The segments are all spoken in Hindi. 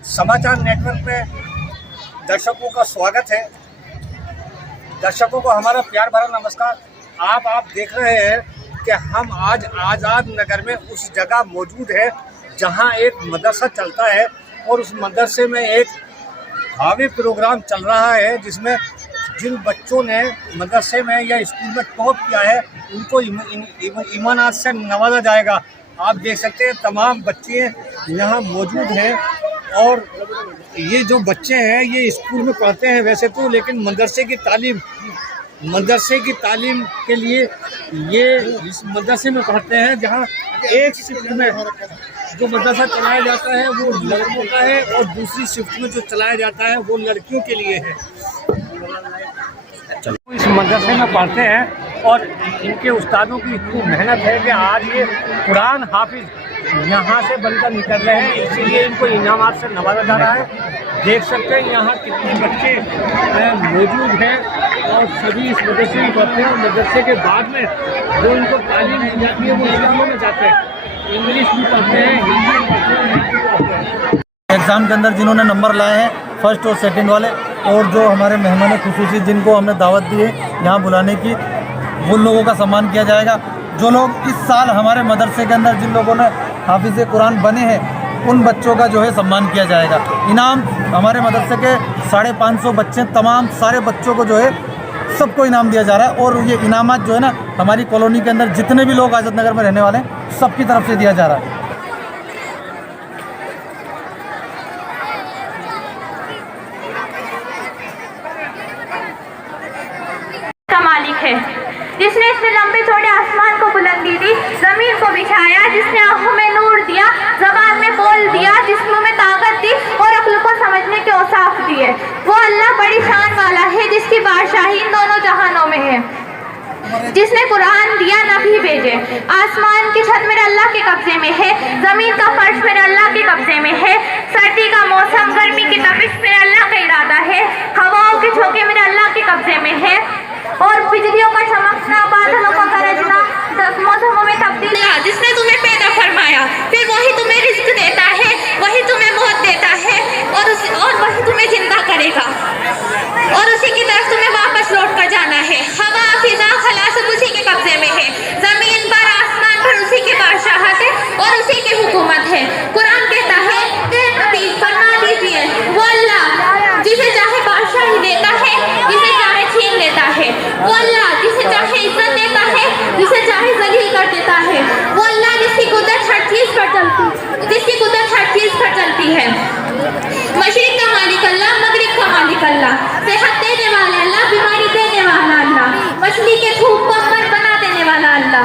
समाचार नेटवर्क में दर्शकों का स्वागत है। दर्शकों को हमारा प्यार भरा नमस्कार। आप देख रहे हैं कि हम आज आज़ाद नगर में उस जगह मौजूद है जहां एक मदरसा चलता है और उस मदरसे में एक भावी प्रोग्राम चल रहा है जिसमें जिन बच्चों ने मदरसे में या स्कूल में टॉप किया है उनको इमानात से नवाजा जाएगा। आप देख सकते हैं तमाम बच्चे यहाँ मौजूद हैं और ये जो बच्चे हैं ये स्कूल में पढ़ते हैं वैसे तो, लेकिन मदरसे की तालीम के लिए ये इस मदरसे में पढ़ते हैं जहाँ एक शिफ्ट में जो मदरसा चलाया जाता है वो लड़कों का है और दूसरी शिफ्ट में जो चलाया जाता है वो लड़कियों के लिए है। इस मदरसे में पढ़ते हैं और इनके उस्तादों की इतनी मेहनत है कि आज ये कुरान हाफिज यहाँ से बनकर निकल रहे हैं, इसीलिए इनको इनामात से नवाजा जा रहा है। देख सकते हैं यहाँ कितने बच्चे मौजूद हैं और सभी इस मदरसे में पढ़ते हैं और मदरसे के बाद में जो इनको तालीम दी जाती है वो स्कूलों में जाते हैं, इंग्लिश भी पढ़ते हैं, हिंदी भी पढ़ते हैं। एग्ज़ाम के अंदर जिन्होंने नंबर लाए हैं फर्स्ट और सेकंड वाले और जो हमारे मेहमान खुसूसी जिनको हमने दावत दी है यहाँ बुलाने की, उन लोगों का सम्मान किया जाएगा। जो लोग इस साल हमारे मदरसे के अंदर जिन लोगों ने हाफिज़ कुरान बने हैं उन बच्चों का जो है सम्मान किया जाएगा। इनाम हमारे मदरसे के 550 बच्चे तमाम सारे बच्चों को जो है सबको इनाम दिया जा रहा है और ये इनामात जो है ना हमारी कॉलोनी के अंदर जितने भी लोग आज़ाद नगर में रहने वाले हैं सबकी तरफ से दिया जा रहा है। जिसने इसमें लंबे चौड़े आसमान को बुलंदी दी, जमीन को बिछाया, जिसने आंखों में नूर दिया, ज़बान में बोल दिया, जिस्म में ताकत दी और अक्ल को समझने के औसाफ दिए। वो अल्लाह बड़ी शान वाला है जिसकी बादशाही दोनों जहानों में है, जिसने कुरान दिया नबी भेजे। आसमान की छत मेरे अल्लाह के कब्जे में है, जमीन का फर्श मेरे अल्लाह के कब्जे में है, सर्दी का मौसम गर्मी की तपिश मेरे अल्लाह का इरादा है, हवाओं के झोंके मेरे अल्लाह के कब्जे में है और बिजलियों का चमकना, बादलों का गरजना, मौसमों में तब्दीली। जिसने तुम्हें पैदा फरमाया फिर वही तुम्हें रिस्क देता है, वही तुम्हें मौत देता है और वही तुम्हें जिंदा करेगा और उसी की तरफ तुम्हें वापस लौट कर जाना है। हवा फिजा खला सब उसी के कब्जे में है, जमीन पर आसमान पर उसी की बादशाहत है और उसी की हुकूमत है। कुरान कहता है फरमा दीजिए वो अल्लाह जिसे चाहे बादशाही देता है, जिसे चाहे छीन लेता है, वो अल्लाह जिसे चाहे इज्जत देता है, जिसे चाहे जलील कर देता है, वो अल्लाह जिसकी कुदरत हर चीज पर चलती है। मशरिक का मालिक अल्लाह, मगरिब का मालिक अल्लाह, सेहत देने वाला अल्लाह, बीमारी देने वाला अल्लाह, मछली के धूप को अमर बना देने वाला अल्लाह,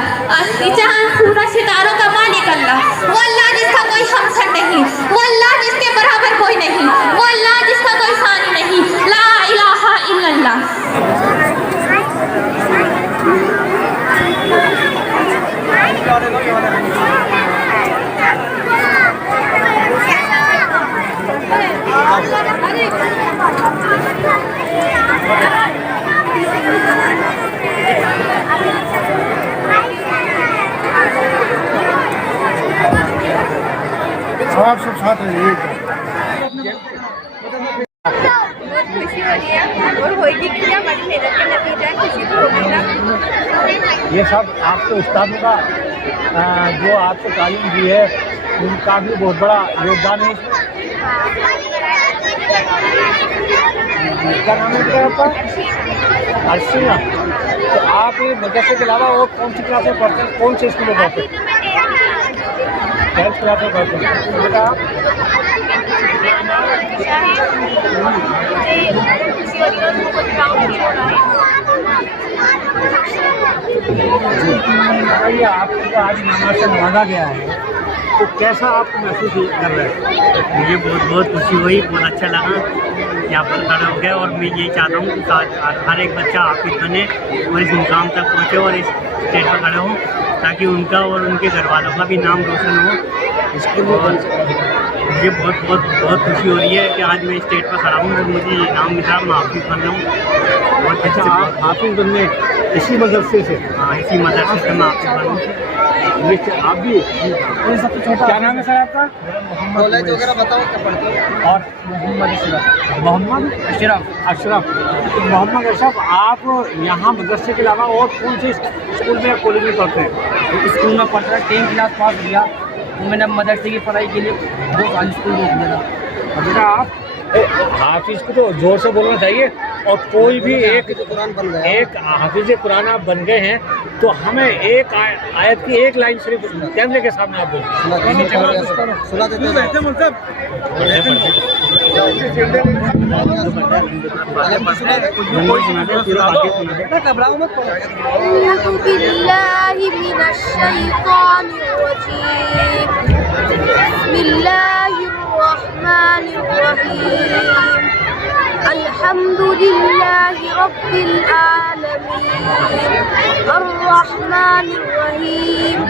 चांद सूरज सितारों का मालिक अल्लाह, वो अल्लाह जिसका कोई हमसर नहीं, वो अल्लाह जिसके बराबर कोई नहीं, वो अल्लाह जिसका कोई सानी नहीं। ला इलाहा इल्लल्लाह। आप सब साथ रहिए। बहुत खुशी हो रही है और होगी कि क्या हमारी मेहनत का नतीजा है, खुशी तो होगी। ये सब आपके उस्तादों का जो आपको तालीम दी है उनका भी बहुत बड़ा योगदान है। क्या नाम है आपका? अर्शिया। तो आप मदरसे के अलावा और कौन सी क्लास में पढ़ते हैं, कौन से स्कूल में पढ़ते हैं? 10th क्लास में पढ़ते हैं। बेटा बताइए, आपको आज नमाज से नवाजा गया है तो कैसा आपको महसूस कर रहे हैं? मुझे बहुत खुशी हुई, बहुत अच्छा लगा यहाँ पर खड़ा हो गया और मैं यही चाहता हूँ कि हर एक बच्चा हाफिज़ बने और इस मुकाम तक पहुँचे और इस स्टेज पर खड़े हों ताकि उनका और उनके घर वालों का भी नाम रोशन हो। स्कूल में मुझे बहुत खुशी हो रही है कि आज मैं स्टेज पर खड़ा हूँ और मुझे इनाम मिला, मैं हाफिज़ बन रहा हूँ। बहुत अच्छा, आप हाफिज़ बनने इसी मदरसे से? हाँ, इसी मदरसे से मैं हाफिज़ बन रहा आप भी? क्या नाम है सर आपका? कॉलेज वगैरह बताओ क्या पढ़ते हो? और मोहम्मद अशरफ। मोहम्मद अशरफ, आप यहाँ मदरसे के अलावा और कौन से स्कूल में या कॉलेज में पढ़ते हैं? स्कूल में पढ़ रहा 10 क्लास पास किया तो मैंने मदरसे की पढ़ाई के लिए 2 साल स्कूल रोक दिया था। बेटा आप हाफिज़ को तो जोर से बोलना चाहिए। और कोई भी एक हाफिज़ कुरान आप बन गए हैं तो हमें एक आयत की एक लाइन सिर्फ कैमरे के सामने आप अल्हम्दुलिल्लाहि रब्बिल आलमीन अर्रहमानिर रहीम।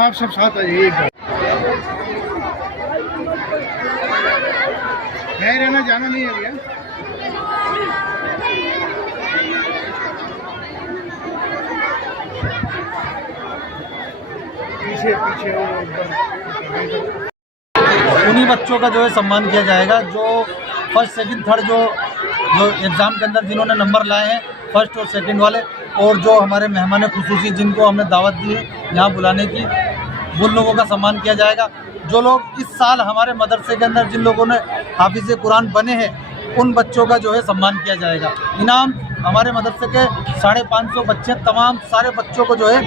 आप सब साथ आइए। नहीं रहना, जाना नहीं है भैया। पीछे उन्हीं बच्चों का जो है सम्मान किया जाएगा जो फर्स्ट सेकंड थर्ड जो एग्ज़ाम के अंदर जिन्होंने नंबर लाए हैं, फर्स्ट और सेकंड वाले, और जो हमारे मेहमान खुसूसी जिनको हमने दावत दी है यहाँ बुलाने की, उन लोगों का सम्मान किया जाएगा। जो लोग इस साल हमारे मदरसे के अंदर जिन लोगों ने हाफिज़ कुरान बने हैं उन बच्चों का जो है सम्मान किया जाएगा। इनाम हमारे मदरसे के 550 बच्चे, तमाम सारे बच्चों को जो है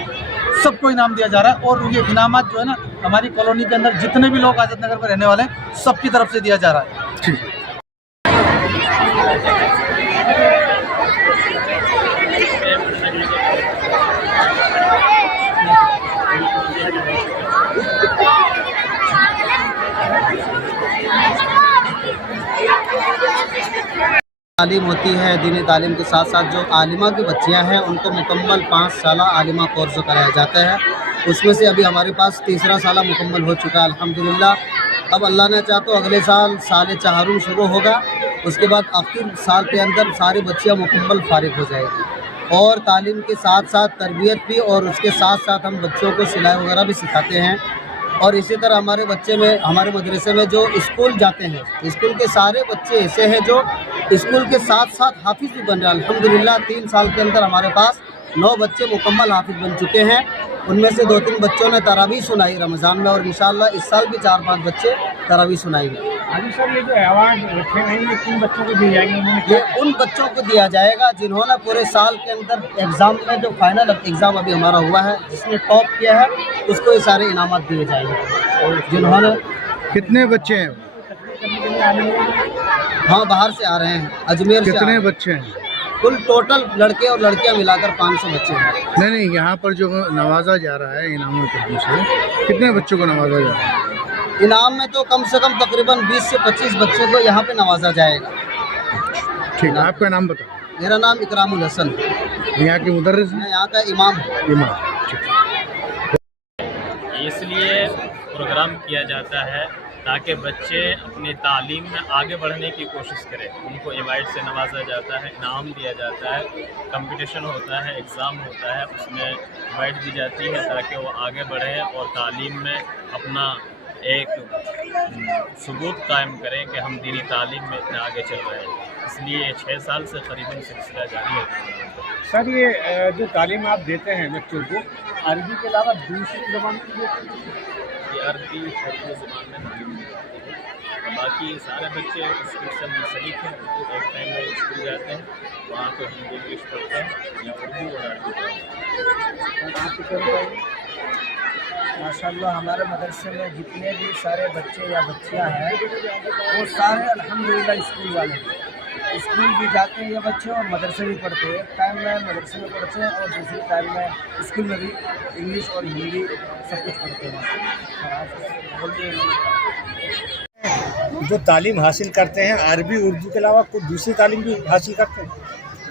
सबको इनाम दिया जा रहा है। और ये इनामात जो है ना हमारी कॉलोनी के अंदर जितने भी लोग आज़ाद नगर में रहने वाले हैं सबकी तरफ से दिया जा रहा है। ठीक है। तालीम होती है। दीनी तालीम के साथ साथ जो आलिमा की बच्चियां हैं उनको मुकम्मल 5 साल आलिमा कोर्स कराया जाता है। उसमें से अभी हमारे पास 3रा साल मुकम्मल हो चुका है अल्हम्दुलिल्लाह। अब अल्लाह ने चाहा तो अगले साल साल चाहरुम शुरू होगा, उसके बाद आखिर साल के अंदर सारी बच्चियाँ मुकम्मल फारिग हो जाएगी। और तालीम के साथ साथ तरबियत भी, और उसके साथ साथ हम बच्चों को सिलाई वगैरह भी सिखाते हैं। और इसी तरह हमारे बच्चे में, हमारे मदरसे में जो स्कूल जाते हैं, स्कूल के सारे बच्चे ऐसे हैं जो स्कूल के साथ साथ हाफिज़ भी बन रहे हैं अल्हम्दुलिल्लाह। 3 साल के अंदर हमारे पास 9 बच्चे मुकम्मल हाफिज़ बन चुके हैं। उनमें से 2-3 बच्चों ने तरावी सुनाई रमज़ान में, और इंशाअल्लाह इस साल भी 4-5 बच्चे तरावी सुनाएंगे। अभी सर ये जो अवार्ड रखे हैं ये किन बच्चों को दिए जाएंगे? ये उन बच्चों को दिया जाएगा जिन्होंने पूरे साल के अंदर एग्ज़ाम में, जो फाइनल एग्ज़ाम अभी हमारा हुआ है, जिसने टॉप किया है उसको ये सारे इनामत दिए जाएंगे। और जिन्होंने, कितने बच्चे हैं? हाँ, बाहर से आ रहे हैं, अजमेर से। कितने बच्चे हैं? कुल टोटल लड़के और लड़कियां मिलाकर 500 बच्चे हैं। नहीं, यहाँ पर जो नवाजा जा रहा है इनामों के तरफ से, कितने बच्चों को नवाजा जा रहा है? इनाम में तो कम से कम तकरीबन 20 से 25 बच्चों को यहाँ पे नवाजा जाएगा। ठीक है, आपका नाम बताओ। मेरा नाम इकरामुल हसन, यहाँ के मुदर्रिस? मैं यहाँ का इमाम। इसलिए प्रोग्राम किया जाता है ताकि बच्चे अपनी तालीम में आगे बढ़ने की कोशिश करें। उनको इनवाइट से नवाजा जाता है, इनाम दिया जाता है, कंपटीशन होता है, एग्ज़ाम होता है, उसमें इनवाइट दी जाती है ताकि वो आगे बढ़ें और तालीम में अपना एक सबूत कायम करें कि हम दीनी तालीम में इतना आगे चल रहे हैं। इसलिए 6 साल से करीबन सिलसिला जारी है। सर ये जो तालीम आप देते हैं बच्चों को, अरबी के अलावा दूसरी ज़बान की ये अरबी ज़बान में तालीम देते हैं और बाकी सारे बच्चे स्कूल से मुंसलिक हैं। एक टाइम में स्कूल जाते हैं, वहाँ पर हिंदी इंग्लिश पढ़ते हैं या उर्दू और अरबी। आप माशाल्लाह हमारे मदरसे में जितने भी सारे बच्चे या बच्चियां हैं वो सारे अल्हम्दुलिल्लाह स्कूल वाले हैं। स्कूल भी जाते हैं ये बच्चे और मदरसे भी पढ़ते हैं। एक टाइम में मदरसे में पढ़ते हैं और दूसरे टाइम में स्कूल में भी इंग्लिश और हिंदी सब कुछ पढ़ते हैं। जो तालीम हासिल करते हैं अरबी उर्दू के अलावा कुछ दूसरी तालीम भी हासिल करते हैं?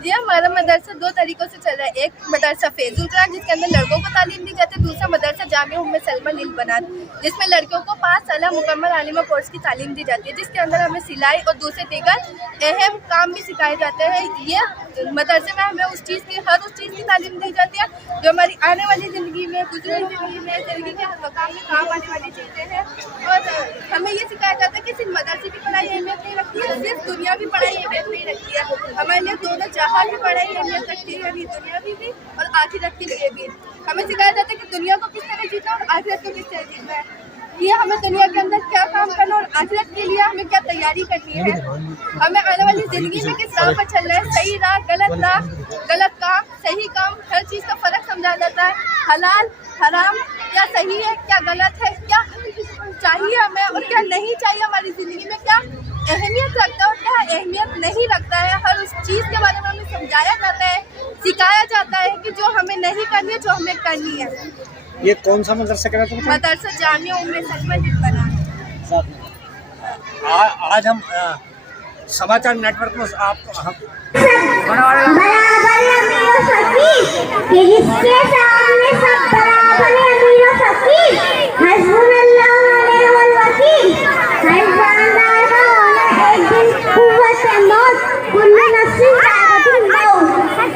जी हमारा मदरसा 2 तरीक़ों से चल रहा है। एक मदरसा फैजुल कुरान जिसके अंदर लड़कों को तालीम दी जाती है, दूसरा मदरसा जामिया उम्मे सलमा लील बनात जिसमें लड़कियों को 5 साल मुकम्मल आलिमा कोर्स की तालीम दी जाती है, जिसके अंदर हमें सिलाई और दूसरे दीगर अहम काम भी सिखाए जाते हैं। ये मदरसे में हमें हर उस चीज़ की तालीम दी जाती है जो हमारी आने वाली ज़िंदगी में, गुजरे ज़िंदगी में, ज़िंदगी के हर मकाम में काम आने वाली चीज़ें हैं। और हमें ये सिखाया जाता है कि सिर्फ मदरसे की पढ़ाई अहमियत नहीं रखती है, सिर्फ दुनिया की पढ़ाई अहमियत नहीं रखती है। हमारे लिए दोनों जहाँ की पढ़ाई अहमियत रखती है, यानी दुनिया की भी और आखिरत के लिए भी। हमें सिखाया जाता है कि दुनिया को किस तरह जीतना और आखिरत को किस तरह जीतना है। ये हमें दुनिया के अंदर क्या काम करना और आखिरत के लिए हमें क्या तैयारी करनी है। हमें आने वाली ज़िंदगी में किस राह पर चल रहा है, सही राह, गलत काम, सही काम, हर चीज़ का फ़र्क समझा जाता है। हलाल हराम क्या सही है, क्या गलत है, क्या चाहिए हमें और क्या नहीं चाहिए, हमारी ज़िंदगी में क्या अहमियत रखता है और क्या अहमियत नहीं रखता है। हर उस चीज़ के बारे में हमें समझाया जाता है, सिखाया जाता है कि जो हमें नहीं करनी है, जो हमें करनी है। ये कौन सा मदरसा कह रहे थे? मदरसा जामिया उम्मे सलमा लील बनात। आज हम समाचार नेटवर्क में आपको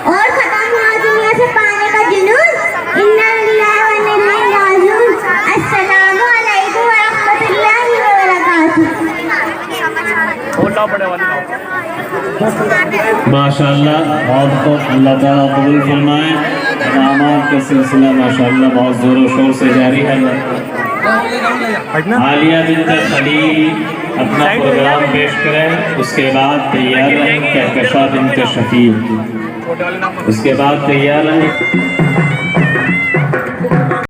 और खत्म हुआ दुनिया से पाने का जुनून। इन्ना लिल्लाहि व इन्ना इलैहि राजिऊन। अस्सलामु अलैकुम व रहमतुल्लाहि व बरकातुहू। माशाअल्लाह बहुत खूब, अल्लाह ताला कबूल फरमाए। इनामात का सिलसिला माशाअल्लाह बहुत ज़ोर शोर से जारी है। आलिया बिन्त खलील अपना प्रोग्राम पेश करें, उसके बाद तैयार रहें कहकशा बिन्त शफीक, उसके बाद तैयार रहें।